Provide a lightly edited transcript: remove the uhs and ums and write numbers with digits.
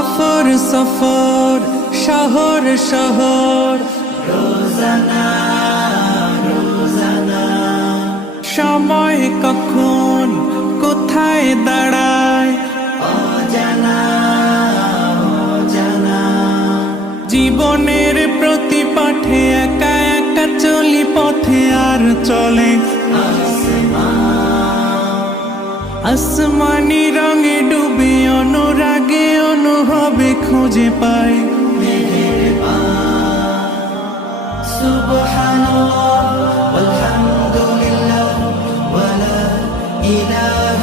সফর সফর শহর শহর রোজানা রোজানা সময় কখন কোথায় দাঁড়ায় অজানা অজানা জীবনের প্রতি পাঠে একা একা চলি পথে আর চলে আসমানি রঙে ডুবে অনুরাগে অনুভবে খুঁজে পাই সুবহানাল্লাহ ওয়ালহামদুলিল্লাহ ওয়ালা ইলাহা